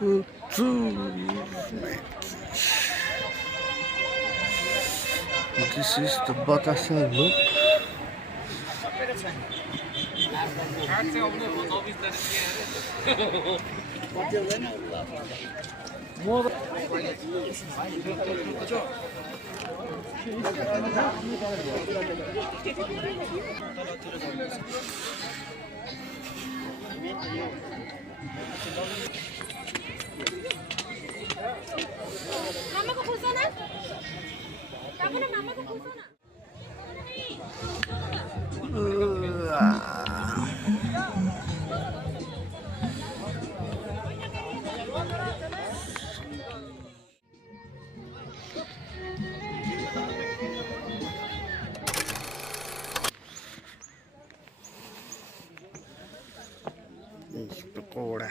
This is the Batasa loop. मामा को पूछो ना काकू ने मामा को पूछो ना पकोड़ा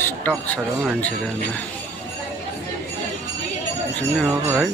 स्टक छ र मान्छेहरू अन्त यसो नै हो है